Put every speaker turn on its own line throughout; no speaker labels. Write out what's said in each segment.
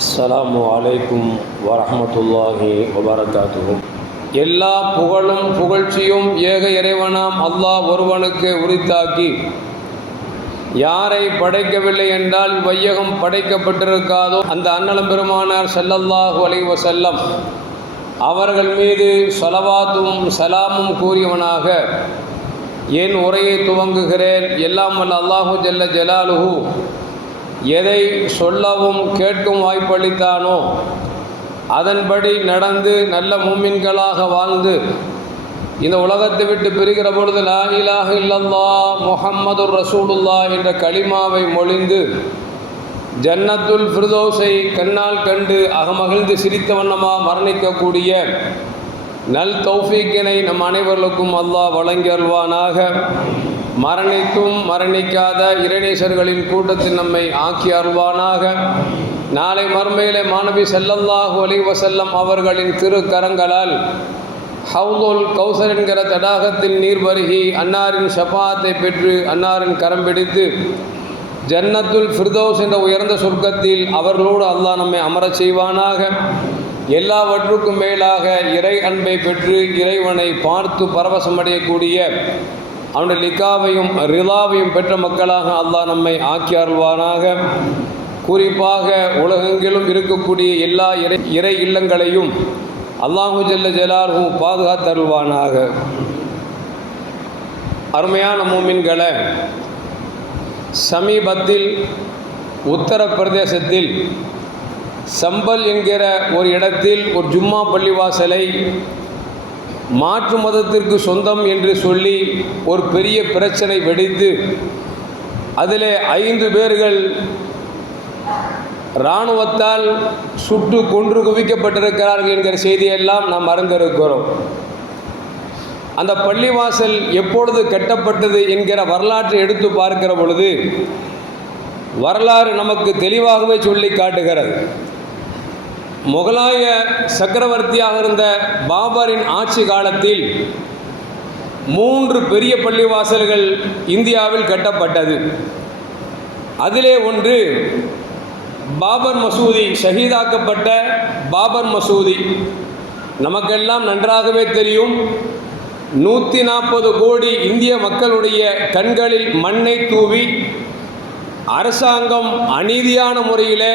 அஸ்ஸலாமு அலைக்கும் வரமத்துல்லாஹி வபரகாத்துவோம் எல்லா புகழும் புகழ்ச்சியும் ஏக இறைவனாம் அல்லாஹ் ஒருவனுக்கு உரித்தாக்கி யாரை படைக்கவில்லை என்றால் வையகம் படைக்கப்பட்டிருக்காதோ அந்த அன்னலம் பெருமானார் செல்லல்லாஹு அலைவ செல்லம் அவர்கள் மீது ஸலவாத்தும் சலாமும் கூறியவனாக என் உரையை துவங்குகிறேன். எல்லாம் வல்ல அல்லாஹு ஜல்ல ஜலாலுஹூ. எதை சொல்லவும் கேட்கும் வாய்ப்பளித்தானோ அதன்படி நடந்து நல்ல மூமின்களாக வாழ்ந்து இந்த உலகத்தை விட்டு பிரிகிற பொழுது லா இலாஹ இல்லல்லா முஹம்மது ரசூலுல்லா என்ற களிமாவை மொழிந்து ஜன்னத்துல் ஃபிர்தோஸை கண்ணால் கண்டு அகமகிழ்ந்து சிரித்த வண்ணமாக மரணிக்கக்கூடிய நல் தௌஃபீக்கினை நம் அனைவர்களுக்கும் அல்லாஹ் வழங்கி அல்வானாக மரணிக்கும் மரணிக்காத இறைநேசர்களின் கூட்டத்தில் நம்மை ஆக்கி அருள்வானாக. நாளை மறுமையிலே மாணவி செல்லல்லாஹு அலி வசல்லம் அவர்களின் திருக்கரங்களால் ஹவுதுல் கௌசர் என்கிற தடாகத்தில் நீர் வருகி அன்னாரின் ஷபாத்தை பெற்று அன்னாரின் கரம் பிடித்து ஜன்னத்துல் ஃபிர்தோஸ் என்ற உயர்ந்த சொர்க்கத்தில் அவர்களோடு அல்லாஹ் நம்மை அமரச் செய்வானாக. எல்லாவற்றுக்கும் மேலாக இறை அன்பை பெற்று இறைவனை பார்த்து பரவசமடையக்கூடிய அவனுடைய லிக்காவையும் ரிலாவையும் பெற்ற மக்களாக அல்லாஹ் நம்மை ஆக்கி அருள்வானாக. குறிப்பாக உலகெங்கிலும் இருக்கக்கூடிய எல்லா இறை இறை இல்லங்களையும் அல்லாஹு ஜல்ல ஜலாலும் பாதுகாத்தருள்வானாக அருமையான மூமின்களை சமீபத்தில் உத்தரப்பிரதேசத்தில் சம்பல் என்கிற ஒரு இடத்தில் ஒரு ஜும்மா பள்ளிவாசலை மாற்று மதத்திற்கு சொந்தம் என்று சொல்லி ஒரு பெரிய பிரச்சனை வெடித்து அதில் ஐந்து பேர்கள் இராணுவத்தால் சுட்டு கொன்று குவிக்கப்பட்டிருக்கிறார்கள் என்கிற செய்தியெல்லாம் நாம் அறிந்திருக்கிறோம் அந்த பள்ளிவாசல் எப்பொழுது கட்டப்பட்டது என்கிற வரலாற்றை எடுத்து பார்க்கிற பொழுது வரலாறு நமக்கு தெளிவாகவே சொல்லி காட்டுகிறது. முகலாய சக்கரவர்த்தியாக இருந்த பாபரின் ஆட்சி காலத்தில் மூன்று பெரிய பள்ளிவாசல்கள் இந்தியாவில் கட்டப்பட்டது. அதிலே ஒன்று பாபர் மசூதி ஷஹீதாக்கப்பட்ட பாபர் மசூதி. நமக்கெல்லாம் நன்றாகவே தெரியும். நூற்றி நாற்பது கோடி இந்திய மக்களுடைய கண்களில் மண்ணை தூவி அரசாங்கம் அநீதியான முறையில்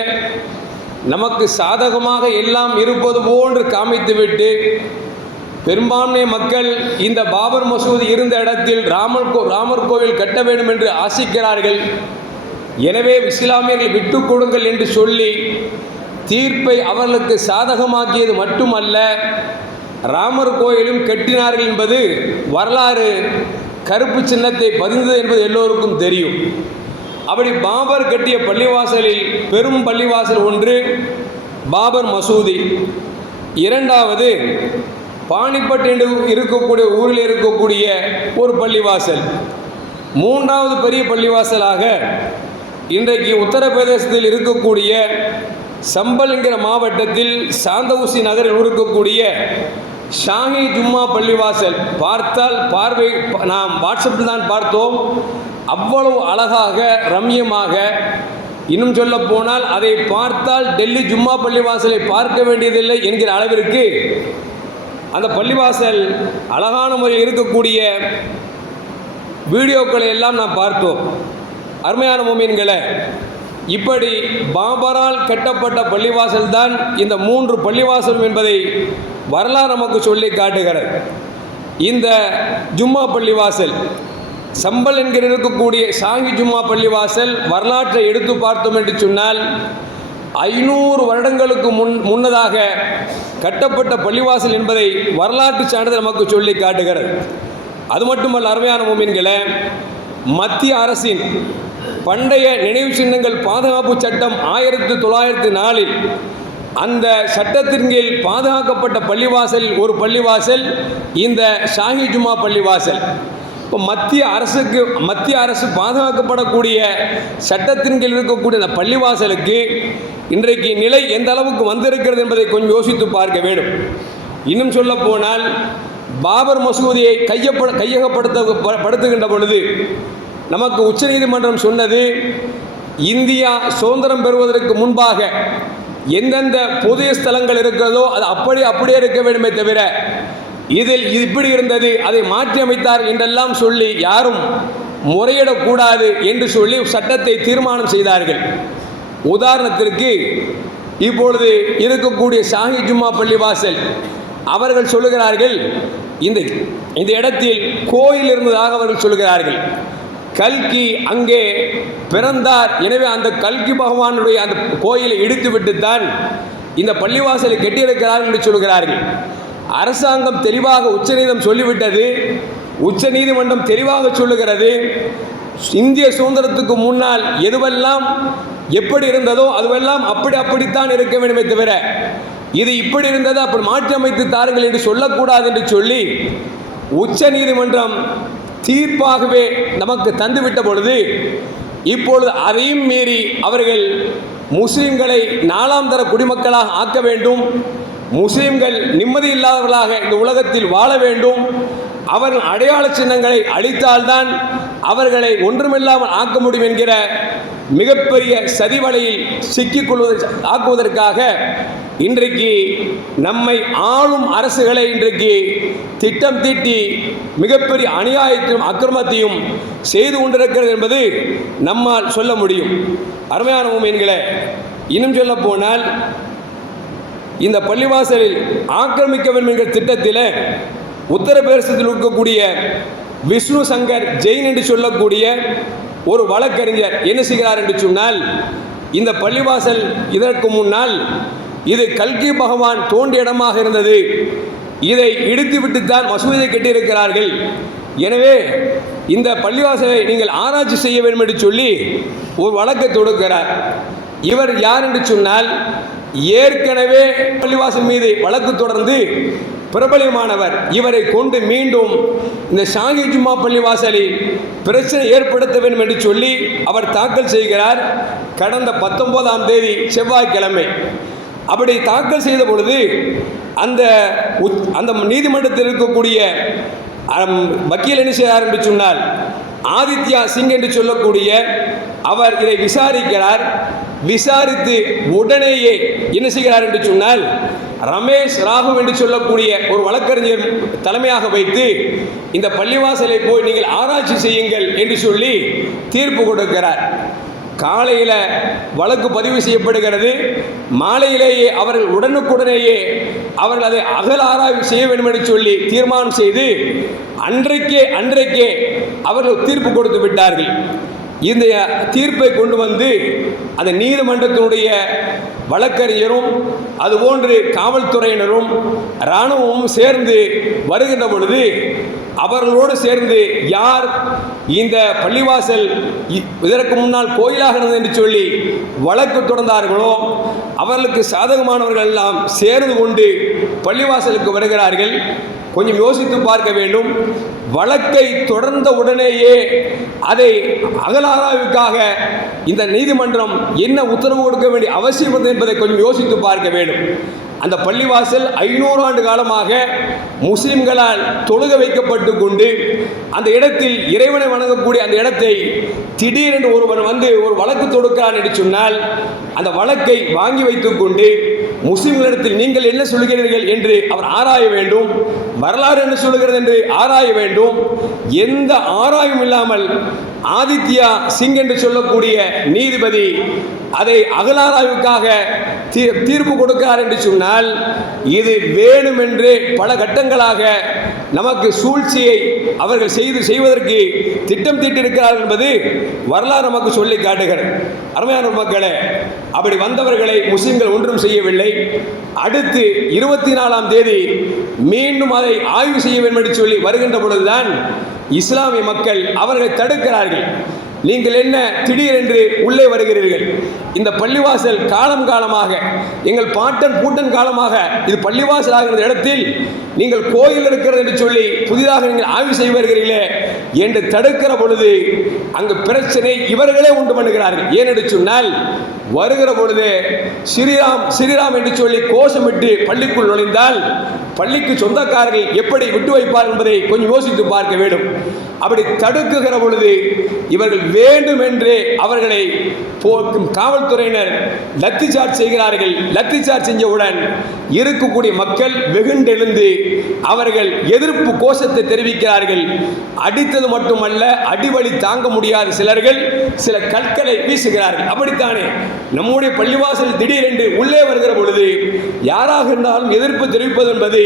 நமக்கு சாதகமாக எல்லாம் இருப்பது போன்று காமித்துவிட்டு பெரும்பான்மை மக்கள் இந்த பாபர் மசூதி இருந்த இடத்தில் ராமர் கோ ராமர் கோவில் கட்ட வேண்டும் என்று ஆசிக்கிறார்கள். எனவே இஸ்லாமியர்கள் விட்டு கொடுங்கள் என்று சொல்லி தீர்ப்பை அவர்களுக்கு சாதகமாக்கியது மட்டுமல்ல ராமர் கோயிலும் கட்டினார்கள் என்பது வரலாறு கருப்பு சின்னத்தை பதிந்தது என்பது எல்லோருக்கும் தெரியும். அப்படி பாபர் கட்டிய பள்ளிவாசலில் பெரும் பள்ளிவாசல் ஒன்று பாபர் மசூதி. இரண்டாவது பாணிப்பட் என்று இருக்கக்கூடிய ஊரில் இருக்கக்கூடிய ஒரு பள்ளிவாசல். மூன்றாவது பெரிய பள்ளிவாசலாக இன்றைக்கு உத்தரப்பிரதேசத்தில் இருக்கக்கூடிய சம்பல் என்கிற மாவட்டத்தில் சாந்தவுசி நகரில் இருக்கக்கூடிய ஷாஹி ஜும்மா பள்ளிவாசல். பார்த்தால் பார்வை நாம் வாட்ஸ்அப்பில் தான் பார்த்தோம். அவ்வளவு அழகாக ரம்யமாக இன்னும் சொல்ல போனால் அதை பார்த்தால் டெல்லி ஜும்மா பள்ளிவாசலை பார்க்க வேண்டியதில்லை என்கிற அளவிற்கு அந்த பள்ளிவாசல் அழகான முறையில் இருக்கக்கூடிய வீடியோக்களை எல்லாம் நாம் பார்த்தோம். அருமையான மோமீன்களை இப்படி பாபரால் கட்டப்பட்ட பள்ளிவாசல் தான் இந்த மூன்று பள்ளிவாசல் என்பதை வரலாறு நமக்கு சொல்லி காட்டுகிறது. இந்த ஜும்மா பள்ளிவாசல் சம்பல் என்கிற இருக்கக்கூடிய சாங்கி ஜும்மா பள்ளிவாசல் வரலாற்றை எடுத்து பார்த்தோம் என்று சொன்னால் ஐநூறு வருடங்களுக்கு முன் முன்னதாக கட்டப்பட்ட பள்ளிவாசல் என்பதை வரலாற்று சான்றிதழ் நமக்கு சொல்லி காட்டுகிறது. அது மட்டுமல்ல அருமையான மூமின்களை மத்திய அரசின் பண்டைய நினைவு சின்னங்கள் பாதுகாப்பு சட்டம் ஆயிரத்தி தொள்ளாயிரத்தி நாலில் அந்த சட்டத்தின் கீழ் பாதுகாக்கப்பட்ட பள்ளிவாசல் ஒரு பள்ளிவாசல் இந்த ஷாஹி ஜுமா பள்ளிவாசல். இப்போ மத்திய அரசுக்கு மத்திய அரசு பாதுகாக்கப்படக்கூடிய சட்டத்தின் கீழ் இருக்கக்கூடிய அந்த பள்ளிவாசலுக்கு இன்றைக்கு நிலை எந்த அளவுக்கு வந்திருக்கிறது என்பதை கொஞ்சம் யோசித்து பார்க்க வேண்டும். இன்னும் சொல்ல போனால் பாபர் மசூதியை கையப்பட கையகப்படுத்த படுத்துகின்ற பொழுது நமக்கு உச்சநீதிமன்றம் சொன்னது இந்தியா சுதந்திரம் பெறுவதற்கு முன்பாக எந்தெந்த புதிய ஸ்தலங்கள் இருக்கிறதோ அது அப்படி அப்படியே இருக்க வேண்டுமே தவிர இதில் இது இப்படி இருந்தது அதை மாற்றி அமைத்தார் என்றெல்லாம் சொல்லி யாரும் முறையிடக்கூடாது என்று சொல்லி சட்டத்தை தீர்மானம் செய்தார்கள். உதாரணத்திற்கு இப்பொழுது இருக்கக்கூடிய சாஹி ஜும்மா பள்ளிவாசல் அவர்கள் சொல்லுகிறார்கள் இந்த இந்த இடத்தில் கோயில் இருந்ததாக அவர்கள் சொல்லுகிறார்கள். கல்கி அங்கே பிறந்தார். எனவே அந்த கல்கி பகவானுடைய அந்த கோயிலை இடித்துவிட்டு தான் இந்த பள்ளிவாசலை கெட்டியிருக்கிறார்கள் என்று சொல்கிறார்கள் அரசாங்கம் தெளிவாக உச்சநீதம் சொல்லிவிட்டது. உச்சநீதிமன்றம் தெளிவாக சொல்லுகிறது. இந்திய சுதந்திரத்துக்கு முன்னால் எதுவெல்லாம் எப்படி இருந்ததோ அதுவெல்லாம் அப்படி அப்படித்தான் இருக்க வேண்டுமே தவிர இது இப்படி இருந்தது அப்படி மாற்றி அமைத்து தாருங்கள் என்று சொல்லக்கூடாது என்று சொல்லி உச்ச நீதிமன்றம் தீர்ப்பாகவே நமக்கு தந்துவிட்ட பொழுது இப்பொழுது அதையும் மீறி அவர்கள் முஸ்லிம்களை நாலாம் தர குடிமக்களாக ஆக்க வேண்டும். முஸ்லிம்கள் நிம்மதி இல்லாதவர்களாக இந்த உலகத்தில் வாழ வேண்டும். அவர்கள் அடையாள சின்னங்களை அழித்தால்தான் அவர்களை ஒன்றுமில்லாமல் ஆக்க முடியும் என்கிற மிகப்பெரிய சதிவலையில் சிக்கிக் ஆக்குவதற்காக இன்றைக்கு நம்மை ஆளும் அரசுகளை இன்றைக்கு திட்டம் தீட்டி மிகப்பெரிய அநியாயத்தையும் அக்கிரமத்தையும் செய்து கொண்டிருக்கிறது என்பது நம்மால் சொல்ல முடியும். அருமையான மீன்களை இன்னும் சொல்ல போனால் இந்த பள்ளிவாசலில் ஆக்கிரமிக்க வேண்டும் என்கிற திட்டத்தில் உத்தரப்பிரதேசத்தில் இருக்கக்கூடிய விஷ்ணு சங்கர் ஜெயின் என்று சொல்லக்கூடிய ஒரு வழக்கறிஞர் என்ன செய்கிறார் என்று சொன்னால் இந்த பள்ளிவாசல் இதற்கு முன்னால் இது கல்கி பகவான் தோன்றிய இடமாக இருந்தது. இதை இடித்துவிட்டுத்தான் மசூதியை கட்டியிருக்கிறார்கள். எனவே இந்த பள்ளிவாசலை நீங்கள் ஆராய்ச்சி செய்ய வேண்டும் என்று சொல்லி ஒரு வழக்கை தொடுக்கிறார். இவர் யார் என்று சொன்னால் ஏற்கனவே பள்ளிவாசல் மீது வழக்கு தொடர்ந்து பிரபலியமானவர். இவரை கொண்டு மீண்டும் இந்த ஷாகி ஜும்மா பள்ளிவாசலில் பிரச்சனை ஏற்படுத்த வேண்டும் என்று சொல்லி அவர் தாக்கல் செய்கிறார். கடந்த பத்தொன்பதாம் தேதி செவ்வாய்க்கிழமை. அப்படி தாக்கல் செய்த பொழுது அந்த அந்த நீதிமன்றத்தில் இருக்கக்கூடிய வக்கீல் என்ன செய்ய என்று ஆதித்யா சிங் என்று சொல்லக்கூடிய அவர் இதை விசாரிக்கிறார். விசாரித்து உடனேயே என்ன செய்கிறார் என்று சொன்னால் ரமேஷ் ராகு என்று சொல்லக்கூடிய ஒரு வழக்கறிஞர் தலைமையாக வைத்து இந்த பள்ளிவாசலை போய் நீங்கள் ஆராய்ச்சி செய்யுங்கள் என்று சொல்லி தீர்ப்பு கொடுக்கிறார். காலையில் வழக்கு பதிவு செய்யப்படுகிறது. மாலையிலேயே அவர்கள் உடனுக்குடனேயே அவர்கள் அதை அகல் ஆராய்வு செய்ய வேண்டும் என்று சொல்லி தீர்மானம் செய்து அன்றைக்கே அன்றைக்கே அவர்கள் தீர்ப்பு கொடுத்து விட்டார்கள். இந்த தீர்ப்பை கொண்டு வந்து அந்த நீதிமன்றத்தினுடைய வழக்கறிஞரும் அதுபோன்று காவல்துறையினரும் இராணுவமும் சேர்ந்து வருகின்ற பொழுது அவர்களோடு சேர்ந்து யார் இந்த பள்ளிவாசல் இ- இதற்கு முன்னால் கோயிலாக இருந்தது என்று சொல்லி வழக்கு தொடர்ந்தார்களோ அவர்களுக்கு சாதகமானவர்கள் எல்லாம் சேர்ந்து கொண்டு பள்ளிவாசலுக்கு வருகிறார்கள். கொஞ்சம் யோசித்து பார்க்க வேண்டும். வழக்கை தொடர்ந்த உடனேயே அதை அகலாராவுக்காக இந்த நீதிமன்றம் என்ன உத்தரவு கொடுக்க வேண்டிய அவசியம் இருந்தது என்பதை கொஞ்சம் யோசித்து பார்க்க வேண்டும். அந்த பள்ளிவாசல் ஐநூறு ஆண்டு காலமாக முஸ்லிம்களால் தொழுக வைக்கப்பட்டு கொண்டு அந்த இடத்தில் இறைவனை வணங்கக்கூடிய அந்த இடத்தை திடீரென்று ஒருவன் வந்து ஒரு வழக்கு தொடுக்கிறான் என்று சொன்னால் அந்த வழக்கை வாங்கி வைத்துக்கொண்டு முஸ்லிம்களிடத்தில் நீங்கள் என்ன சொல்கிறீர்கள் என்று அவர் ஆராய வேண்டும். வரலாறு என்ன சொல்லுகிறது என்று ஆராய வேண்டும். எந்த ஆராயும் இல்லாமல் ஆதித்யா சிங் என்று சொல்லக்கூடிய நீதிபதி அதை அகலாராய்வுக்காக தீ- தீர்ப்பு கொடுக்கிறார் என்று சொன்னால் இது வேணுமென்று பல கட்டங்களாக நமக்கு சூழ்ச்சியை அவர்கள் செய்து செய்வதற்கு திட்டம் தீட்டிருக்கிறார் என்பது வரலாறு நமக்கு சொல்லி காட்டுகிறது. அருமையான மக்களே அப்படி வந்தவர்களை முஸ்லிம்கள் ஒன்றும் செய்யவில்லை. அடுத்து இருபத்தி நாலாம் தேதி மீண்டும் அதை ஆய்வு செய்ய வேண்டும் என்று சொல்லி வருகின்ற பொழுதுதான் இஸ்லாமிய மக்கள் அவர்களை தடுக்கிறார்கள். நீங்கள் என்ன திடீரென்று உள்ளே வருகிறீர்கள்? இந்த பள்ளிவாசல் காலம் காலமாக எங்கள் பாட்டன் பூட்டன் காலமாக இது பள்ளிவாசல் ஆகிற இடத்தில் நீங்கள் கோயில் இருக்கிறது என்று சொல்லி புதிதாக நீங்கள் ஆய்வு செய்து வருகிறீர்களே என்று தடுக்கிற பொழுது அங்கு பிரச்சனை இவர்களே உண்டு பண்ணுகிறார்கள். ஏனென்று சொன்னால் வருகிற பொழுது ஸ்ரீராம் ஸ்ரீராம் என்று சொல்லி கோஷமிட்டு பள்ளிக்குள் நுழைந்தால் பள்ளிக்கு சொந்தக்காரர்கள் எப்படி விட்டு வைப்பார் என்பதை கொஞ்சம் யோசித்து பார்க்க வேண்டும். அப்படி தடுக்குகிற பொழுது இவர்கள் வேண்டுமென்றே அவர்களை போக்கும் காவல்துறையினர் லத்தி சார்ஜ் செய்கிறார்கள். லத்தி சார்ஜ் செஞ்சவுடன் இருக்கக்கூடிய மக்கள் வெகுண்டெழுந்து அவர்கள் எதிர்ப்பு கோஷத்தை தெரிவிக்கிறார்கள். அடித்தது மட்டுமல்ல அடிவழி தாங்க முடியாத சிலர்கள் சில கற்களை வீசுகிறார்கள். அப்படித்தானே? நம்முடைய பள்ளிவாசல் திடீரென்று உள்ளே வருகிற பொழுது யாராக இருந்தாலும் எதிர்ப்பு தெரிவிப்பது என்பது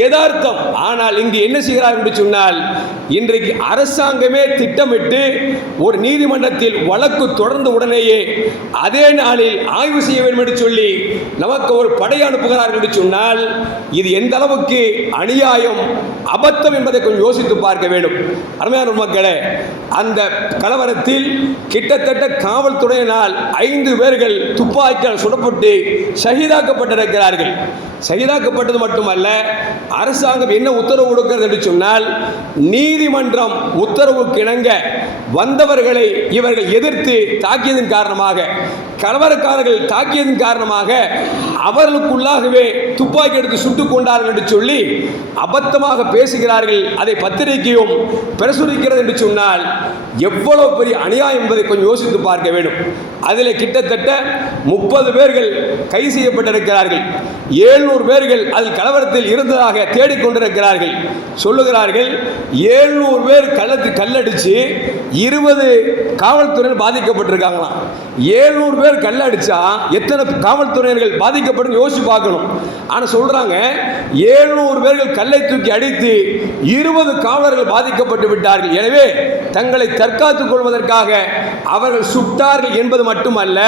யதார்த்தம். ஆனால் இங்கு என்ன செய்கிறார்கள் என்று சொன்னால் இன்றைக்கு அரசாங்கமே திட்டமிட்டு ஒரு நீதிமன்றத்தில் வழக்கு தொடர்ந்த உடனேயே அதே நாளில் ஆய்வு செய்ய வேண்டும் என்று சொல்லி நமக்கு ஒரு படை அனுப்புகிறார் என்று சொன்னால் இது எந்த அளவுக்கு அநியாயம் அபத்தம் என்பதை கொஞ்சம் யோசித்து பார்க்க வேண்டும். அருமையான மக்களே அந்த கலவரத்தில் கிட்டத்தட்ட காவல்துறையினால் ஐந்து பேர்கள் துப்பாக்கியால் சுடப்பட்டு சகிதாக்கப்பட்டிருக்கிறார்கள் சகிதாக்கப்பட்டது மட்டுமல்ல அரசாங்கம் என்ன உத்தரவு கொடுக்கிறது என்று சொன்னால் நீதிமன்றம் உத்தரவு கிணங்க வந்தவர்களை இவர்கள் எதிர்த்து தாக்கியதன் காரணமாக கலவரக்காரர்கள் தாக்கியதன் காரணமாக அவர்களுக்குள்ளாகவே துப்பாக்கி எடுத்து சுட்டுக் கொண்டார்கள் என்று சொல்லி அபத்தமாக பேசுகிறார்கள் அதை பத்திரிகையும் பிரசுரிக்கிறது என்று சொன்னால் எவ்வளவு பெரிய அநியாயம் என்பதை கொஞ்சம் யோசித்து பார்க்க வேண்டும். அதில் கிட்டத்தட்ட முப்பது பேர்கள் கைது செய்யப்பட்டிருக்கிறார்கள். ஏழ்நூறு பேர்கள் அதில் கலவரத்தில் இருந்ததாக தேடிக்கொண்டிருக்கிறார்கள். சொல்லுகிறார்கள் ஏழ்நூறு பேர் கள்ளத்து கல்லடிச்சு இருபது காவல்துறையினர் பாதிக்கப்பட்டிருக்காங்களாம். ஏழ்நூறு பேர் கல்லடிச்சா எத்தனை காவல்துறையினர்கள் பாதிக்கப்படும் யோசிச்சு பார்க்கணும். ஆனால் சொல்கிறாங்க ஏழ்நூறு பேர்கள் கல்லை தூக்கி அடித்து இருபது காவலர்கள் பாதிக்கப்பட்டு விட்டார்கள். எனவே தங்களை தற்காத்துக் கொள்வதற்காக அவர்கள் சுட்டார்கள் என்பது மட்டுமல்ல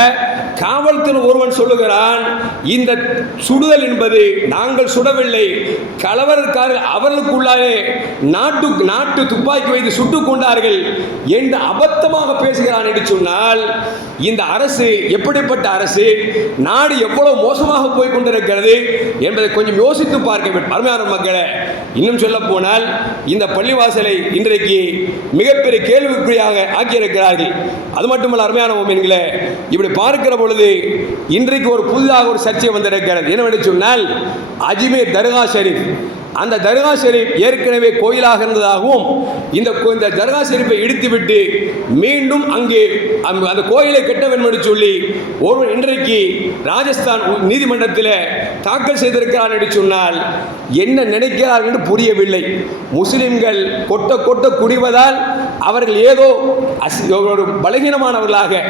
காவல்துறை ஒருவன் சொல்லுகிறான் இந்த சுடுதல் என்பது நாங்கள் சுடவில்லை கலவரக்காரர்கள் அவர்களுக்குள்ளாலே நாட்டு நாட்டு துப்பாக்கி வைத்து சுட்டுக் கொண்டார்கள் என்று அபத்தமாக பேசுகிறான் என்று சொன்னால் இந்த அரசு எப்படிப்பட்ட அரசு நாடு எவ்வளவு மோசமாக போய் கொண்டிருக்கிறது என்பதை கொஞ்சம் யோசித்து பார்க்க வேண்டும். அருமையான மக்களை இன்னும் சொல்ல போனால் இந்த பள்ளிவாசலை இன்றைக்கு மிகப்பெரிய கேள்விக்குறியாக ஆக்கியிருக்கிறார்கள். அது மட்டுமல்ல அருமையான மோமின்களே இப்படி பார்க்கிற பொழுது இன்றைக்கு ஒரு புதிதாக ஒரு சர்ச்சை வந்திருக்கிறது. என்னவென்று சொன்னால் அஜ்மீர் தர்கா ஷரீஃப் அந்த தர்கா ஷெரீப் ஏற்கனவே கோயிலாக இருந்ததாகவும் இந்த இந்த தர்கா ஷெரீப்பை இடித்துவிட்டு மீண்டும் அங்கே அந்த அந்த கோயிலை கட்ட வேண்டும் என்று சொல்லி ஒரு இன்றைக்கு ராஜஸ்தான் உ- நீதிமன்றத்தில் தாக்கல் செய்திருக்கிறார் என்று சொன்னால் என்ன நினைக்கிறார் என்று புரியவில்லை. முஸ்லிம்கள் கொட்ட கொட்ட குடிவதால் அவர்கள் ஏதோ அஸ்- ஒரு பலகீனமானவர்களாக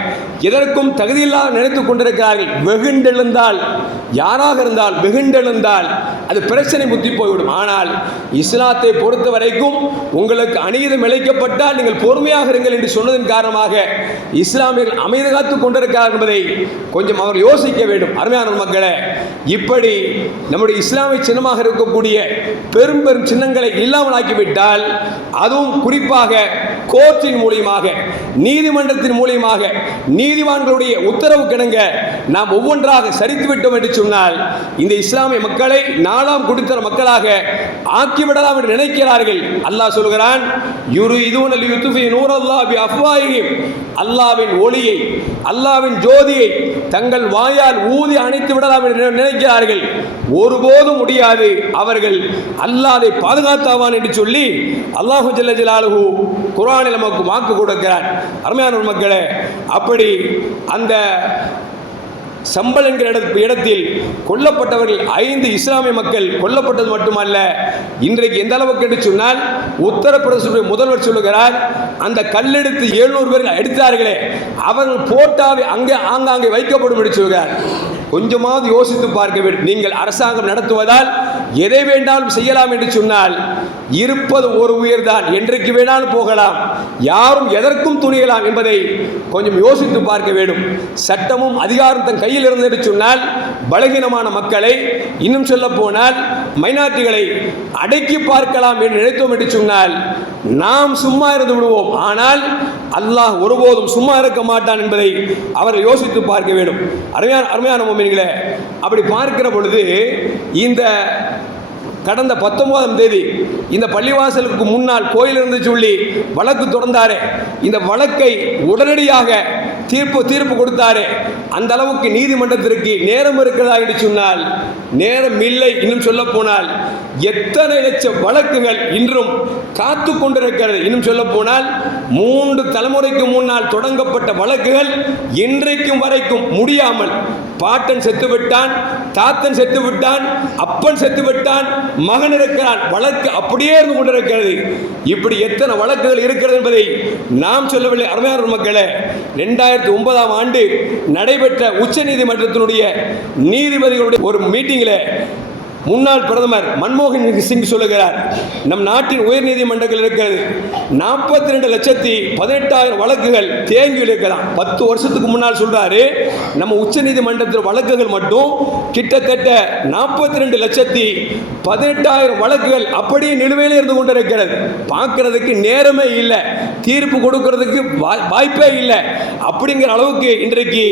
எதற்கும் தகுதியில்லாத நினைத்துக் கொண்டிருக்கிறார்கள். வெகுண்டெழுந்தால் யாராக இருந்தால் வெகுண்டெழுந்தால் அது பிரச்சனை புத்தி போய்விடும். ஆனால் இஸ்லாத்தை பொறுத்த வரைக்கும் உங்களுக்கு அநீதம் இழைக்கப்பட்டால் நீங்கள் பொறுமையாக இருங்கள் என்று சொன்னதன் காரணமாக இஸ்லாமியர்கள் அமைதி காத்துக் கொண்டிருக்கிறார்கள் என்பதை கொஞ்சம் அவர் யோசிக்க வேண்டும். அருமையான மக்களை இப்படி நம்முடைய இஸ்லாமிய சின்னமாக இருக்கக்கூடிய பெரும் பெரும் சின்னங்களை இல்லாமல் ஆக்கிவிட்டால் அதுவும் குறிப்பாக கோர்ட்டின் மூலியமாக நீதிமன்றத்தின் மூலியமாக நீதிவான்களுடைய உத்தரவு கிணங்க நாம் ஒவ்வொன்றாக சரித்து விட்டோம் என்று சொன்னால் இந்த இஸ்லாமிய மக்களை நாலாம் குடித்தர மக்களாக ஆக்கிவிடலாம் என்று நினைக்கிறார்கள். அல்லாஹ் சொல்கிறான் யுரு இதுவனல் யுத்துஃபி பி அல்லாவின் ஒளியை அல்லாவின் ஜோதியை தங்கள் வாயால் ஊதி அணைத்து விடலாம் என்று நினைக்கிறார்கள். ஒருபோதும் முடியாது அவர்கள் அல்லாதை பாதுகாத்தாவான் என்று சொல்லி அல்லாஹு ஜல்ல ஜலாலுஹு குரானில் நமக்கு வாக்கு கொடுக்கிறார். அருமையான மக்களே அப்படி அந்த சம்பல் என்கிற இடத்தில் கொல்லப்பட்டவர்கள் ஐந்து இஸ்லாமிய மக்கள் கொல்லப்பட்டது மட்டுமல்ல இன்றைக்கு எந்த அளவுக்கு என்று சொன்னால் உத்தரப்பிரதேசத்துடைய முதல்வர் சொல்லுகிறார் அந்த கல்லெடுத்து எழுநூறு பேர்கள் எடுத்தார்களே அவர்கள் போட்டாவை அங்கே ஆங்காங்கே வைக்கப்படும் என்று சொல்கிறார் கொஞ்சமாவது யோசித்து பார்க்க வேண்டும். நீங்கள் அரசாங்கம் நடத்துவதால் எதை வேண்டாலும் செய்யலாம் என்று சொன்னால் இருப்பது ஒரு உயிர்தான். என்றைக்கு வேணாலும் போகலாம். யாரும் எதற்கும் துணியலாம் என்பதை கொஞ்சம் யோசித்து பார்க்க வேண்டும். சட்டமும் அதிகாரம் தன் கையில் இருந்தது என்று சொன்னால் பலகீனமான மக்களை இன்னும் சொல்ல போனால் மைனாரிட்டிகளை அடக்கி பார்க்கலாம் என்று நினைத்தோம் என்று சொன்னால் நாம் சும்மா இருந்து விடுவோம். ஆனால் அல்லாஹ் ஒருபோதும் சும்மா இருக்க மாட்டான் என்பதை அவரை யோசித்து பார்க்க வேண்டும். அருமையான அருமையான மோமின்களே அப்படி பார்க்கிற பொழுது இந்த கடந்த பத்தொன்பதாம் தேதி இந்த பள்ளிவாசலுக்கு முன்னால் கோயில் இருந்து சொல்லி வழக்கு தொடர்ந்தாரே. இந்த வழக்கை உடனடியாக தீர்ப்பு தீர்ப்பு கொடுத்தாரு. அந்த அளவுக்கு நீதிமன்றத்திற்கு நேரம் இருக்கிறதா என்று சொன்னால் நேரம் இல்லை இன்னும் சொல்ல போனால் எத்தனை லட்சம் வழக்குகள் இன்றும் காத்து கொண்டிருக்கிறது இன்னும் சொல்ல போனால் மூன்று தலைமுறைக்கு முன்னால் தொடங்கப்பட்ட வழக்குகள் இன்றைக்கும் வரைக்கும் முடியாமல் பாட்டன் செத்து விட்டான் தாத்தன் செத்து விட்டான் அப்பன் செத்து விட்டான் மகன் இருக்கிறான் வழக்கு அப்படியே இருந்து கொண்டிருக்கிறது. இப்படி எத்தனை வழக்குகள் இருக்கிறது என்பதை நாம் சொல்லவில்லை அருமையான மக்களே ரெண்டாயிரத்தி ஒன்பதாம் ஆண்டு நடைபெற்ற உச்ச நீதிமன்றத்தினுடைய நீதிபதிகளுடைய ஒரு மீட்டிங்கில் முன்னாள் பிரதமர் மன்மோகன் சிங் சொல்லுகிறார் நம் நாட்டின் உயர் நீதிமன்றங்கள் இருக்கிறது நாற்பத்தி ரெண்டு லட்சத்தி பதினெட்டாயிரம் வழக்குகள் தேங்கி இருக்கலாம் பத்து வருஷத்துக்கு முன்னால் சொல்றாரு நம்ம உச்ச நீதிமன்றத்தில் வழக்குகள் மட்டும் கிட்டத்தட்ட நாற்பத்தி ரெண்டு லட்சத்தி பதினெட்டாயிரம் வழக்குகள் அப்படியே நிலுவையில் இருந்து கொண்டிருக்கிறது. பார்க்கறதுக்கு நேரமே இல்லை தீர்ப்பு கொடுக்கறதுக்கு வாய்ப்பே இல்லை. அப்படிங்கிற அளவுக்கு இன்றைக்கு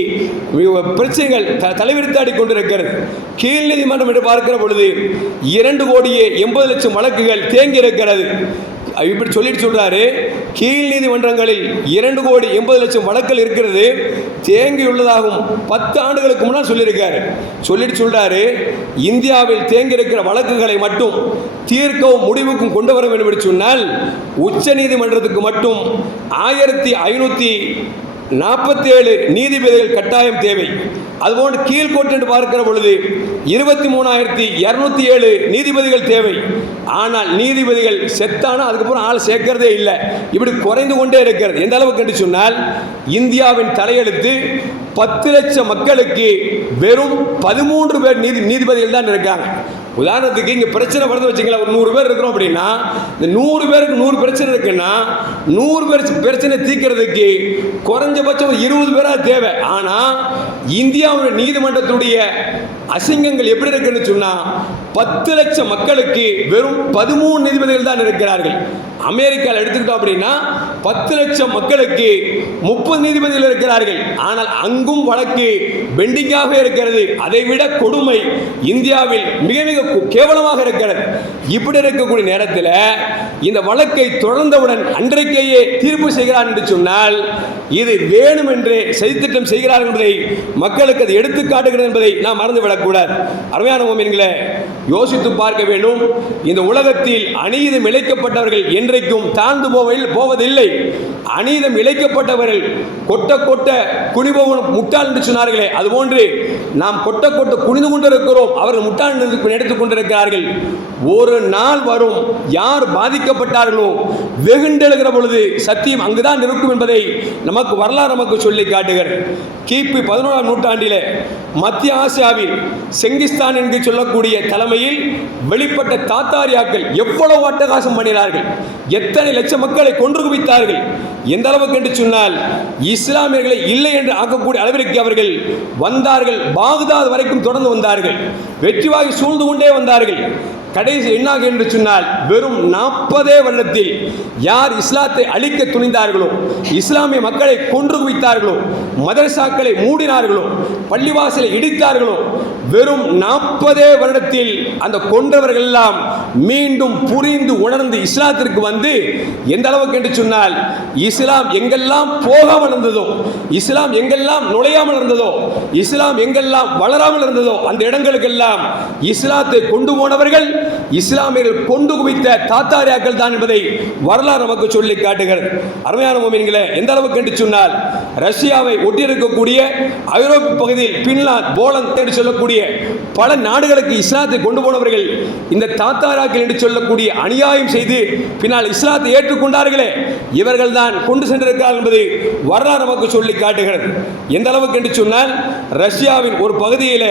பிரச்சனைகள் த- தலைவிரித்தாடி கொண்டிருக்கிறது கீழ் நீதிமன்றம் என்று பார்க்கிற பொழுது இரண்டு கோடியே எண்பது லட்சம் வழக்குகள் தேங்கி இருக்கிறது இப்படி சொல்லிட்டு சொல்றாரு. கீழ் நீதிமன்றங்களில் இரண்டு கோடி எண்பது லட்சம் வழக்குகள் இருக்கிறது. தேங்கியுள்ளதாகவும் பத்து ஆண்டுகளுக்கு முன்னால் சொல்லியிருக்காரு. சொல்லிட்டு சொல்றாரு இந்தியாவில் தேங்கி இருக்கிற வழக்குகளை மட்டும் தீர்க்கவும் முடிவுக்கும் கொண்டு வர வேண்டும் என்று சொன்னால் உச்ச நீதிமன்றத்துக்கு மட்டும் ஆயிரத்தி ஐநூற்றி நாற்பத்தி ஏழு நீதிபதிகள் கட்டாயம் தேவை. அதுபோன்று கீழ்கோட்டு பார்க்கிற பொழுது இருபத்தி மூணாயிரத்தி இரநூத்தி ஏழு நீதிபதிகள் தேவை. ஆனால் நீதிபதிகள் செத்தானா அதுக்கப்புறம் ஆள் சேர்க்கிறதே இல்லை. இப்படி குறைந்து கொண்டே இருக்கிறது. எந்த அளவுக்கு என்று சொன்னால் இந்தியாவின் தலையெழுத்து பத்து லட்சம் மக்களுக்கு வெறும் பதிமூன்று பேர் நீதி நீதிபதிகள் தான் இருக்காங்க. உதாரணத்துக்கு இங்கே பிரச்சனை வருது வச்சுங்களா ஒரு நூறு பேர் இருக்கிறோம் அப்படின்னா இந்த நூறு பேருக்கு நூறு பிரச்சனை இருக்குன்னா நூறு பேர் பிரச்சனை தீர்க்கிறதுக்கு குறைஞ்சபட்சம் ஒரு இருபது பேராக தேவை. ஆனால் இந்தியாவுடைய நீதிமன்றத்துடைய அசிங்கங்கள் எப்படி இருக்குன்னு சொன்னா பத்து லட்சம் மக்களுக்கு வெறும் பதிமூணு நீதிபதிகள் தான் இருக்கிறார்கள். அமெரிக்காவில் எடுத்துக்கிட்டோம் அப்படின்னா பத்து லட்சம் மக்களுக்கு முப்பது நீதிபதிகள் இருக்கிறார்கள். ஆனால் அங்கும் வழக்கு பெண்டிங்காக இருக்கிறது. அதை விட கொடுமை இந்தியாவில் மிக மிக கேவலமாக இருக்கிறது. இப்படி இருக்கக்கூடிய நேரத்தில் இந்த வழக்கை தொடர்ந்தவுடன் அன்றைக்கேயே தீர்ப்பு செய்கிறார் என்று சொன்னால் இது வேணும் என்று செய்தித்திட்டம் செய்கிறார்கள் என்பதை மக்களுக்கு அது எடுத்து காட்டுகிறது என்பதை நாம் மறந்துவிடக்கூடாது அருமையான மோமின்களே யோசித்து பார்க்க வேண்டும். இந்த உலகத்தில் அநீதம் இழைக்கப்பட்டவர்கள் என்றைக்கும் தாழ்ந்து போவையில் போவதில்லை. அநீதம் இழைக்கப்பட்டவர்கள் கொட்ட கொட்ட குனிபவன் முட்டாள் என்று சொன்னார்களே அதுபோன்று நாம் கொட்ட கொட்ட குனிந்து கொண்டிருக்கிறோம் அவர்கள் முட்டாள் எடுத்துக் கொண்டிருக்கிறார்கள். ஒரு நாள் வரும் யார் பாதிக்கப்பட்டார்களோ வெகுண்டெழுகிற பொழுது சத்தியம் அங்குதான் இருக்கும் என்பதை நமக்கு வரலாறு நமக்கு சொல்லி காட்டுகிறது. கிபி பதினோராம் நூற்றாண்டிலே மத்திய ஆசியாவில் செங்கிஸ்தான் என்று சொல்லக்கூடிய தலைமையில் வெளிப்பட்ட தாத்தாரியாக்கள் எவ்வளவு அட்டகாசம் பண்ணினார்கள்? எத்தனை லட்சம் மக்களை கொன்று குவித்தார்கள்? எந்த அளவுக்கு என்று சொன்னால் இஸ்லாமியர்களை இல்லை என்று ஆக்கக்கூடிய அளவிற்கு அவர்கள் வந்தார்கள். பாகுதாத் வரைக்கும் தொடர்ந்து வந்தார்கள். வெற்றி வாகி சூழ்ந்து கொண்டே வந்தார்கள். கடைசி என்னாக என்று சொன்னால் வெறும் நாற்பதே வருடத்தில் யார் இஸ்லாத்தை அழிக்க துணிந்தார்களோ இஸ்லாமிய மக்களை கொன்று குவித்தார்களோ மதரசாக்களை மூடினார்களோ பள்ளிவாசலை இடித்தார்களோ வெறும் நாற்பதே வருடத்தில் அந்த கொன்றவர்கள் எல்லாம் மீண்டும் புரிந்து உணர்ந்து இஸ்லாத்திற்கு வந்து எந்த அளவுக்கு என்று சொன்னால் இஸ்லாம் எங்கெல்லாம் போகாமல் இருந்ததோ இஸ்லாம் எங்கெல்லாம் நுழையாமல் இருந்ததோ இஸ்லாம் எங்கெல்லாம் வளராமல் இருந்ததோ அந்த இடங்களுக்கெல்லாம் இஸ்லாத்தை கொண்டு போனவர்கள் இஸ்லாமியர்கள் கொண்டு குவித்த தாத்தாரியாக்கள் தான் என்பதை வரலாறு நமக்கு சொல்லி காட்டுகிறது. அருமையான மோமின்களே எந்த அளவுக்கு என்று சொன்னால் ரஷ்யாவை ஒட்டியிருக்கக்கூடிய ஐரோப்பிய பகுதியில் பின்லாந்து போலந்து என்று சொல்லக்கூடிய பல நாடுகளுக்கு இஸ்லாத்தை கொண்டு போனவர்கள் இந்த தாத்தாராக்கள் என்று சொல்லக்கூடிய அநியாயம் செய்து பின்னால் இஸ்லாத்தை ஏற்றுக்கொண்டார்களே இவர்கள் தான் கொண்டு சென்றிருக்கிறார்கள் என்பது வரலாறு நமக்கு சொல்லி காட்டுகிறது. எந்த அளவுக்கு என்று சொன்னால் ரஷ்யாவின் ஒரு பகுதியில்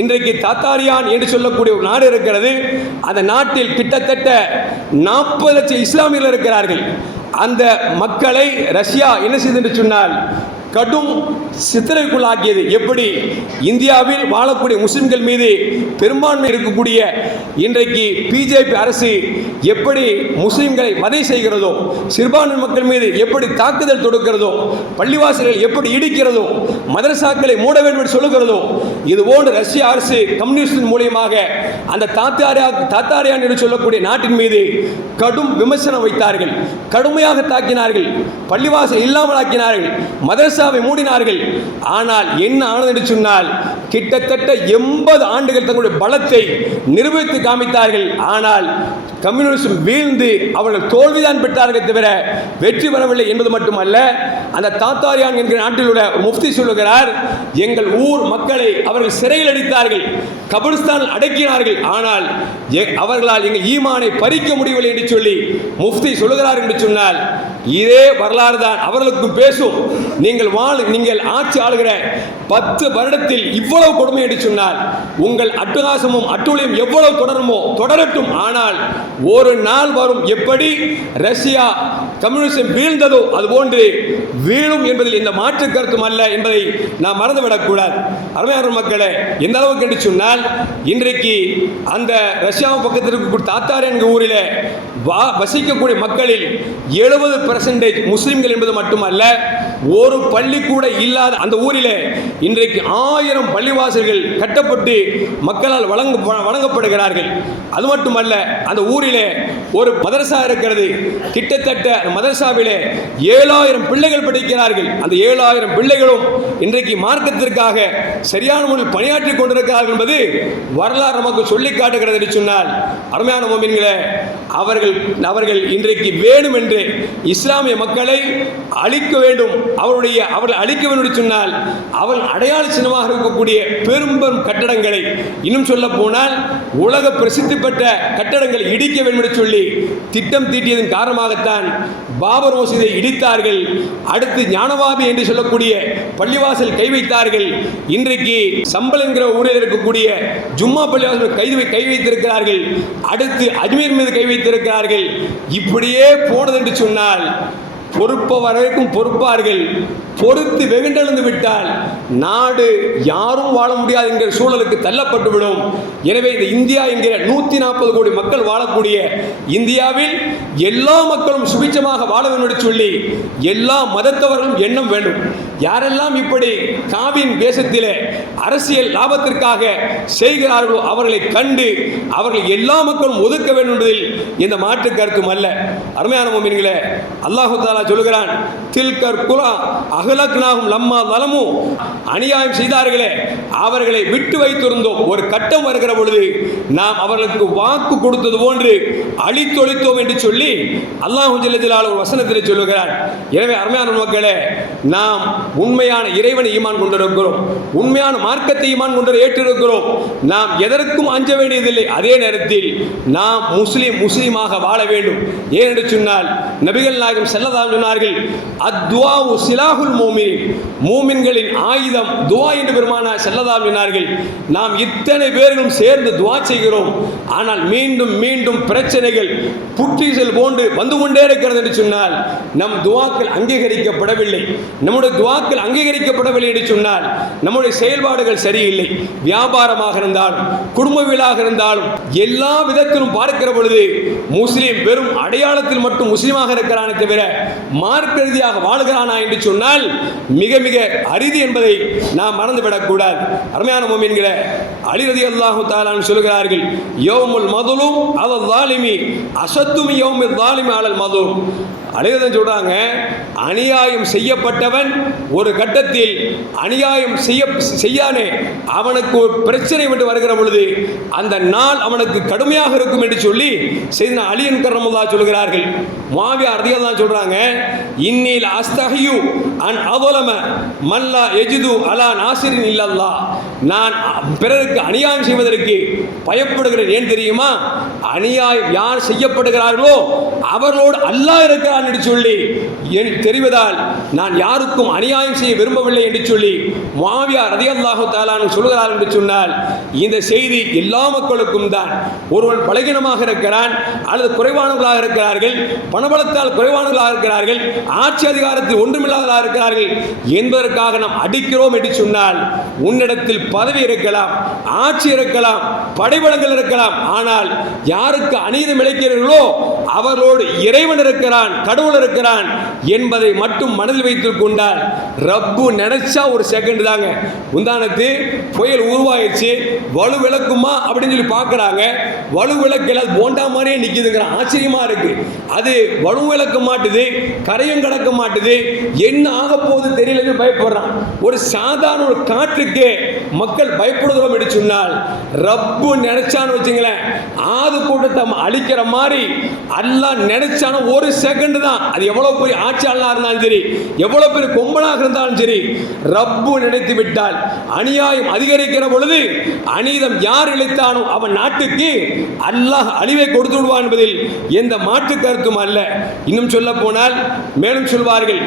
இன்றைக்கு தாத்தாரியான் என்று சொல்லக்கூடிய ஒரு நாடு இருக்கிறது. அந்த நாட்டில் கிட்டத்தட்ட நாற்பது லட்சம் இஸ்லாமியர்கள் இருக்கிறார்கள். அந்த மக்களை ரஷ்யா என்ன செய்து என்று சொன்னால் கடும் சித்திரைக்குள்ளாக்கியது. எப்படி? இந்தியாவில் வாழக்கூடிய முஸ்லிம்கள் மீது பெரும்பான்மை இருக்கக்கூடிய இன்றைக்கு பிஜேபி அரசு எப்படி முஸ்லிம்களை வதை செய்கிறதோ சிறுபான்மை மக்கள் மீது எப்படி தாக்குதல் தொடுக்கிறதோ பள்ளிவாசல்கள் எப்படி இடிக்கிறதோ மதரசாக்களை மூட வேண்டும் என்று சொல்லுகிறதோ இது போன்று ரஷ்ய அரசு கம்யூனிஸ்ட் மூலியமாக அந்த தாத்தாரியா தாத்தாரியான் என்று சொல்லக்கூடிய நாட்டின் மீது கடும் விமர்சனம் வைத்தார்கள். கடுமையாக தாக்கினார்கள். பள்ளிவாசல் இல்லாமல் ஆக்கினார்கள். மதரச மதரசாவை மூடினார்கள். ஆனால் என்ன ஆனது என்று சொன்னால் கிட்டத்தட்ட எண்பது ஆண்டுகள் தங்களுடைய பலத்தை நிரூபித்து காமித்தார்கள். ஆனால் கம்யூனிஸ்ட் வீழ்ந்து அவர்கள் தோல்விதான் பெற்றார்கள் தவிர வெற்றி பெறவில்லை என்பது மட்டுமல்ல அந்த தாத்தாரியான் என்கிற நாட்டில் உள்ள முஃப்தி சொல்லுகிறார் எங்கள் ஊர் மக்களை அவர்கள் சிறையில் அடித்தார்கள் கபிரிஸ்தான் அடக்கினார்கள். ஆனால் எ- அவர்களால் எங்கள் ஈமானை பறிக்க முடியவில்லை என்று சொல்லி முஃப்தி சொல்லுகிறார் என்று சொன்னால் இதே வரலாறு தான் அவர்களுக்கும் பேசும். நீங்கள் வாழ் நீங்கள் ஆட்சி ஆளுகிற பத்து வருடத்தில் இவ்வளவு கொடுமை என்று சொன்னால் உங்கள் அட்டகாசமும் அட்டுழியும் எவ்வளவு தொடருமோ தொடரட்டும். ஆனால் ஒரு நாள் வரும் எப்படி ரஷ்யா கம்யூனிசம் வீழ்ந்ததோ அதுபோன்று வீழும் என்பதில் இந்த மாற்று கருத்தும் அல்ல என்பதை நாம் மறந்துவிடக்கூடாது. அருமையான மக்களே எந்த அளவுக்கு என்று சொன்னால் இன்றைக்கு அந்த ரஷ்யா பக்கத்தில் இருக்கக்கூடிய தாத்தார் என்கிற ஊரில் வா வசிக்கக்கூடிய மக்களில் எழுபது பர்சன்டேஜ் முஸ்லிம்கள் என்பது மட்டுமல்ல ஒரு பள்ளி கூட இல்லாத அந்த ஊரிலே இன்றைக்கு ஆயிரம் பள்ளிவாசல்கள் கட்டப்பட்டு மக்களால் வழங்க வழங்கப்படுகிறார்கள். அது மட்டுமல்ல அந்த ஊரிலே ஒரு மதரசா இருக்கிறது. கிட்டத்தட்ட அந்த மதரசாவிலே ஏழாயிரம் பிள்ளைகள் படிக்கிறார்கள். அந்த ஏழாயிரம் பிள்ளைகளும் இன்றைக்கு மார்க்கத்திற்காக சரியான முறையில் பணியாற்றி கொண்டிருக்கிறார்கள் என்பது வரலாறு நமக்கு சொல்லி காட்டுகிறது என்று சொன்னால் அருமையான மோமின்களே அவர்கள் அவர்கள் இன்றைக்கு வேணும் என்று இஸ்லாமிய மக்களை அழிக்க வேண்டும். அவருடைய அவளை அழிக்க வேண்டும் சொன்னால் அவள் அடையாள சின்னமாக இருக்கக்கூடிய பெரும்பெரும் கட்டடங்களை இன்னும் சொல்ல போனால் உலக பிரசித்தி பெற்ற கட்டடங்களை இடிக்க வேண்டும் என்று சொல்லி திட்டம் தீட்டியதன் காரணமாகத்தான் பாபர் மசூதியை இடித்தார்கள். அடுத்து ஞானவாபி என்று சொல்லக்கூடிய பள்ளிவாசல் கை வைத்தார்கள். இன்றைக்கு சம்பல் என்கிற ஊரில் இருக்கக்கூடிய ஜும்மா பள்ளிவாசல் கை கை வைத்திருக்கிறார்கள். அடுத்து அஜ்மீர் மீது கை வைத்திருக்கிறார்கள். இப்படியே போனது என்று சொன்னால் பொறுப்ப வரைக்கும் பொறுப்பார்கள். பொறுத்து வெகுண்டெழுந்து விட்டால் நாடு யாரும் வாழ முடியாது என்கிற சூழலுக்கு தள்ளப்பட்டு விடும் எனவே இந்த இந்தியா என்கிற நூற்றி நாற்பது கோடி மக்கள் வாழக்கூடிய இந்தியாவில் எல்லா மக்களும் சுபிச்சமாக வாழ வேண்டும் என்று சொல்லி எல்லா மதத்தவர்களும் எண்ணம் வேண்டும். யாரெல்லாம் இப்படி காவின் தேசத்திலே அரசியல் லாபத்திற்காக செய்கிறார்களோ அவர்களை கண்டு அவர்கள் எல்லா மக்களும் ஒதுக்க வேண்டும் என்பதில் இந்த மாற்று கருத்தும் அல்ல. அருமையான மோமின்களே அல்லாஹு தாலா சொல்கிறான் தில்கர் குலா அகலக்னாகும் லம்மா வலமு அநியாயம் செய்தார்களே அவர்களை விட்டு வைத்திருந்தோம். ஒரு கட்டம் வருகிற பொழுது நாம் அவர்களுக்கு வாக்கு கொடுத்தது போன்று அழித்தொழித்தோம் என்று சொல்லி அல்லாஹ் ஜல்லஜலால் ஒரு வசனத்தில் சொல்லுகிறார். எனவே அருமையான மக்களே நாம் உண்மையான இறைவனை ஈமான் கொண்டிருக்கிறோம். உண்மையான மார்க்கத்தை ஈமான் கொண்டு ஏற்றிருக்கிறோம். நாம் எதற்கும் அஞ்ச வேண்டியதில்லை. அதே நேரத்தில் நாம் முஸ்லீம் முஸ்லீமாக வாழ வேண்டும். ஏன் என்று சொன்னால் நபிகள் நாயகம் செல்லதான் சொன்னார்கள் அத்வாவு சிலாகுல் மூமின். மூமின்களின் ஆயுதம் துவா என்று பெருமானா செல்லதாம் என்றார்கள் நாம் இத்தனை பேர்களும் சேர்ந்து துவா செய்கிறோம். ஆனால் மீண்டும் மீண்டும் பிரச்சனைகள் புற்றீசல் போன்று வந்து கொண்டே இருக்கிறது என்று சொன்னால் நம் துவாக்கள் அங்கீகரிக்கப்படவில்லை. நம்முடைய துவாக்கள் அங்கீகரிக்கப்படவில்லை என்று சொன்னால் நம்முடைய செயல்பாடுகள் சரியில்லை. வியாபாரமாக இருந்தாலும் குடும்ப வீடாக இருந்தாலும் எல்லா விதத்திலும் பார்க்கிற பொழுது முஸ்லீம் வெறும் அடையாளத்தில் மட்டும் முஸ்லீமாக இருக்கிறானே தவிர மார்க்க ரீதியாக வாழ்கிறானா என்று சொன்னால் மிக மிக அரிது என்பதை நாம் மறந்துவிடக்கூடாது அருமையான மோமின்கிற அலிரதி அல்லாஹு தாலான் சொல்கிறார்கள் யோமுல் மதுலும் அவல் தாலிமி அசத்தும் யோமில் தாலிமி ஆளல் மதுலும் அழிவதன் சொல்றாங்க அநியாயம் செய்யப்பட்டவன் ஒரு கட்டத்தில் அநியாயம் செய்ய செய்யானே அவனுக்கு ஒரு பிரச்சனை விட்டு வருகிற பொழுது அந்த நாள் அவன் அவனுக்கு கடுமையாக இருக்கும் என்று சொல்லி செய்த அலியன் கரமுல்லா சொல்கிறார்கள் மாவியா அதிகம் தான் சொல்கிறாங்க இன்னில் அஸ்தஹியு அன் அவலம மல்லா எஜிது அலா நாசிரின் இல்லல்லா. நான் பிறருக்கு அநியாயம் செய்வதற்கு பயப்படுகிறேன். ஏன் தெரியுமா? அநியாயம் யார் செய்யப்படுகிறார்களோ அவர்களோடு அல்லாஹ் இருக்கிறான் என்று சொல்லி. என் தெரிவதால் நான் யாருக்கும் அநியாயம் செய்ய விரும்பவில்லை என்று சொல்லி மாவியா ரதியல்லாஹு தாலான்னு சொல்கிறார் என்று சொன்னால் இந்த செய்தி எல்லா மக்களுக்கும் தான். ஒருவன் பலகீனமாக இருக்கிறான் அல்லது குறைவானவர்களாக இருக்கிறார்கள் பணபலத்தால் குறைவானவர்களாக இருக்கிறார்கள் ஆட்சி அதிகாரத்தில் ஒன்றுமில்லாதவர்களாக இருக்கிறார்கள் என்பதற்காக நாம் அடிக்கிறோம் என்று சொன்னால் உன்னிடத்தில் பதவி இருக்கலாம் ஆட்சி இருக்கலாம் படைபலங்கள் இருக்கலாம். ஆனால் யாருக்கு அநீதம் இழைக்கிறீர்களோ அவர்களோடு இறைவன் இருக்கிறான் கடவுள் இருக்கிறான் என்பதை மட்டும் மனதில் வைத்துக் கொண்டால் ரப்பு நினைச்சா ஒரு செகண்ட் தாங்க. உந்தானத்து புயல் உருவாயிடுச்சு வலு விளக்குமா அப்படின்னு சொல்லி பார்க்குறாங்க. வலு விளக்கில் அது போண்டா மாதிரியே நிற்கிதுங்கிற ஆச்சரியமா இருக்கு. அது வலு விளக்க மாட்டுது கரையும் கடக்க மாட்டுது. என்ன ஆக போகுது தெரியலன்னு பயப்படுறான். ஒரு சாதாரண ஒரு காற்றுக்கு மக்கள் பயப்படுகிறோம் என்று சொன்னால் ரப்பு நினைச்சான்னு வச்சுங்களேன் ஆது கூட்டத்தை அழிக்கிற மாதிரி எல்லாம் நினைச்சான ஒரு செகண்ட் தான். அது எவ்வளவு பெரிய ஆட்சியாளனாக இருந்தாலும் சரி எவ்வளவு பெரிய கொம்பனாக இருந்தாலும் சரி ரப்பு நினைத்து விட்டால் அநியாயம் அதிகரிக்கிற பொழுது அநீதம் யார் இழைத்தானோ அவன் நாட்டுக்கு அல்லாஹ் அழிவை கொடுத்து விடுவான் என்பதில் எந்த மாற்று கருத்தும் அல்ல. இன்னும் சொல்ல போனால் மேலும் சொல்வார்கள்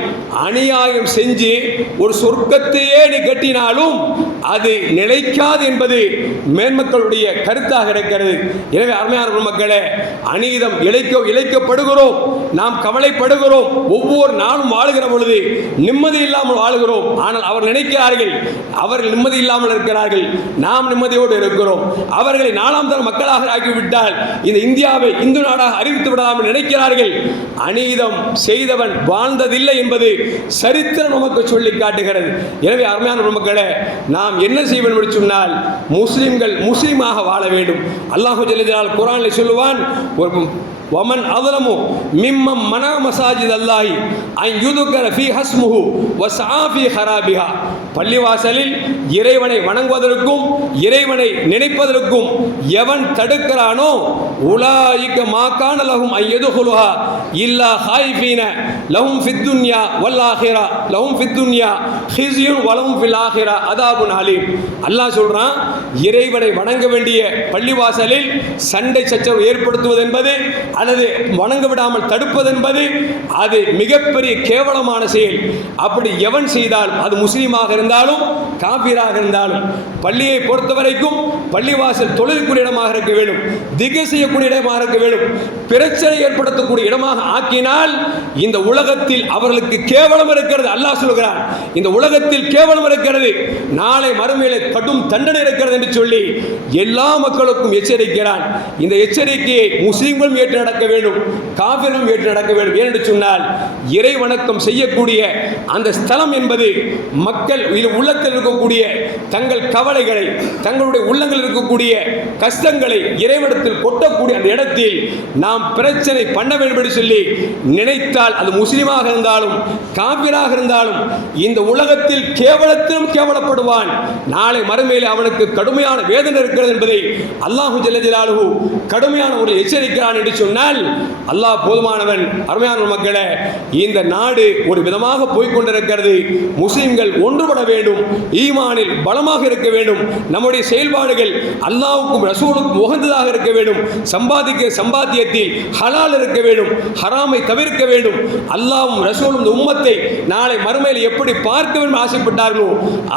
அநியாயம் செஞ்சு ஒரு சொர்க்கத்தையே நீ கட்டினாலும் அது நிலைக்காது என்பது மேன்மக்களுடைய கருத்தாக இருக்கிறது. எனவே அருமையான மக்களே அநீதம் இழைக்க இழைக்கப்படுகிறோம். நாம் கவலைப்படுகிறோம். ஒவ்வொரு நாளும் வாழுகிற பொழுது நிம்மதி இல்லாமல் வாழுகிறோம். ஆனால் அவர் நினைக்கிறார்கள் அவர்கள் நிம்மதி இல்லாமல் இருக்கிறார்கள். நாம் நிம்மதியோடு இருக்கிறோம். அவர்களை நாலாம் தர மக்களாக ஆக்கிவிட்டால் இந்த இந்தியாவை இந்து நாடாக அறிவித்து விடலாம் நினைக்கிறார்கள். அநீதம் செய்தவன் வாழ்ந்ததில்லை என்பது சரித்திரம் நமக்கு சொல்லி காட்டுகிறது. எனவே அருமையான மக்களே நாம் என்ன செய்ய வேண்டும் என்று சொன்னால் முஸ்லிம்கள் முஸ்லீமாக வாழ வேண்டும். அல்லாஹு ஜல்லிதால் குரானில் சொல்லுவான் ஒரு வமன் அதலமு மிம்மம் மனா மசாஜித் அல்லாஹி அன் யுதுக்கர ஃபி ஹஸ்முஹு வசாஃபி ஹராபிஹா பள்ளிவாசலில் இறைவனை வணங்குவதற்கும் இறைவனை நினைப்பதற்கும் எவன் தடுக்கிறானோ உலாயிக்க மாக்கான லகும் ஐயதுகுலுஹா இல்லா ஹாய்ஃபீன. லஹும் ஃபித்துன்யா வல்லாஹிரா லஹும் ஃபித்துன்யா ஹிஸ்யுன் வலஹும் ஃபில் ஆஹிரா அதாபுன் அலீம். அல்லாஹ் சொல்கிறான் இறைவனை வணங்க வேண்டிய பள்ளிவாசலில் சண்டை சச்சரவு ஏற்படுத்துவது என்பது அல்லது வணங்க விடாமல் தடுப்பதென்பது அது மிகப்பெரிய கேவலமான செயல். அப்படி எவன் செய்தால் அது முஸ்லீமாக இருந்தாலும் காபீராக இருந்தாலும் பள்ளியை பொறுத்த வரைக்கும் பள்ளிவாசல் தொழிலுக்குரிய இடமாக இருக்க வேண்டும் திகை செய்யக்கூடிய இடமாக இருக்க வேண்டும் பிரச்சனை ஏற்படுத்தக்கூடிய இடமாக ஆக்கினால் இந்த உலகத்தில் அவர்களுக்கு கேவலம் இருக்கிறது. அல்லாஹ் சொல்கிறார் இந்த உலகத்தில் கேவலம் இருக்கிறது நாளை மறுமையில கடும் தண்டனை இருக்கிறது என்று சொல்லி எல்லா மக்களுக்கும் எச்சரிக்கிறான். இந்த எச்சரிக்கையை முஸ்லீம்களும் ஏற்று நடக்க வேண்டும். காபிரும் ஏற்று நடக்க வேண்டும். ஏனென்று சொன்னால் இறை வணக்கம் செய்யக்கூடிய அந்த ஸ்தலம் என்பது மக்கள் இது உள்ளத்தில் இருக்கக்கூடிய தங்கள் கவலைகளை தங்களுடைய உள்ளங்களில் இருக்கக்கூடிய கஷ்டங்களை இறைவனத்தில் கொட்டக்கூடிய அந்த இடத்தில் நாம் பிரச்சனை பண்ண வேண்டும் என்று சொல்லி நினைத்தால் அது முஸ்லிமாக இருந்தாலும் காபிராக இருந்தாலும் இந்த உலகத்தில் கேவலத்திலும் கேவலப்படுவான். நாளை மறுமையில் அவனுக்கு கடுமையான வேதனை இருக்கிறது என்பதை அல்லாஹு ஜல்லஜலாலு கடுமையான ஒரு எச்சரிக்கிறான் என்று சொன்னால் அல்லாஹ் போதுமானவன் அருமையான மக்களே இந்த நாடு ஒரு விதமாக போய்க்கொண்டிருக்கிறது. முஸ்லிம்கள் ஒன்றுபட வேண்டும் ஈமானில் பலமாக இருக்க வேண்டும். நம்முடைய செயல்பாடுகள் அல்லாவுக்கும் ரசூலுக்கும் உகந்ததாக இருக்க வேண்டும். சம்பாதிக்க சம்பாத்தியத்தில் ஹலால் இருக்க வேண்டும் ஹராமை தவிர்க்க வேண்டும். அல்லாவும் ரசூலும் இந்த உம்மத்தை நாளை மறுமையில் எப்படி பார்க்க வேண்டும் ஆசைப்பட்டார்களோ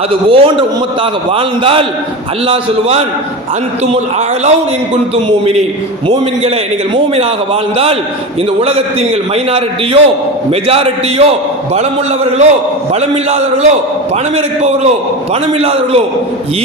அது போன்ற உம்மத்தாக வாழ்ந்தால் அல்லாஹ் சொல்லுவான் அந்துமுல் அலவுன் இன் குன்தும் மூமினி மூமின்களை நீங்கள் மூமினாக வாழ்ந்தால் இந்த உலகத்தில் நீங்கள் மைனாரிட்டியோ மெஜாரிட்டியோ பலமுள்ளவர்களோ பலமில்லாதவர்களோ பணம் இருப்பவர்களோ பணம் இல்லாதவர்களோ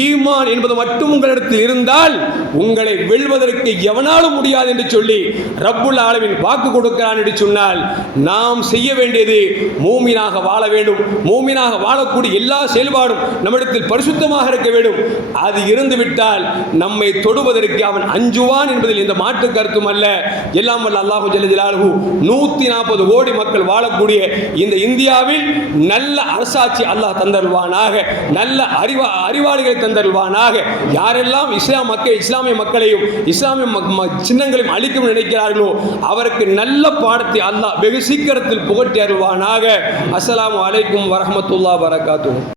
ஈமான் என்பது மட்டும் உங்களிடத்தில் இருந்தால் உங்களை வெல்வதற்கு எவனாலும் முடியாது என்று சொல்லி ரப்புல் ஆலமின் வாக்கு கொடுக்கிறான் என்று சொன்னால் நாம் செய்ய வேண்டியது மூமினாக வாழ வேண்டும். மூமினாக வாழக்கூடிய எல்லா செயல்பாடும் நம்மிடத்தில் பரிசுத்தமாக இருக்க வேண்டும். அது இருந்துவிட்டால் நம்மை தொடுவதற்கு அவன் அஞ்சுவான் என்பதில் இந்த மாற்று கருத்தும் அல்ல. எல்லாம் வல்ல அல்லாஹு ஜல்லஜலாலுஹு நூற்றி நாற்பது கோடி மக்கள் வாழக்கூடிய இந்த இந்தியாவில் நல்ல அரசாட்சி அல்லாஹ் தந்தருவானாக நல்ல அறிவா அறிவாளிகளை தந்தருவானாக யாரெல்லாம் இஸ்லாம் மக்கள் இஸ்லாமிய மக்களையும் இஸ்லாமிய மக்- சின்னங்களையும் அழிக்கும் நினைக்கிறார்களோ அவருக்கு நல்ல பாடத்தை அல்லாஹ் வெகு சீக்கிரத்தில் புகட்டி அருள்வானாக. அஸ்லாம் அலைக்கும் வரமத்துல்லா வரகாத்து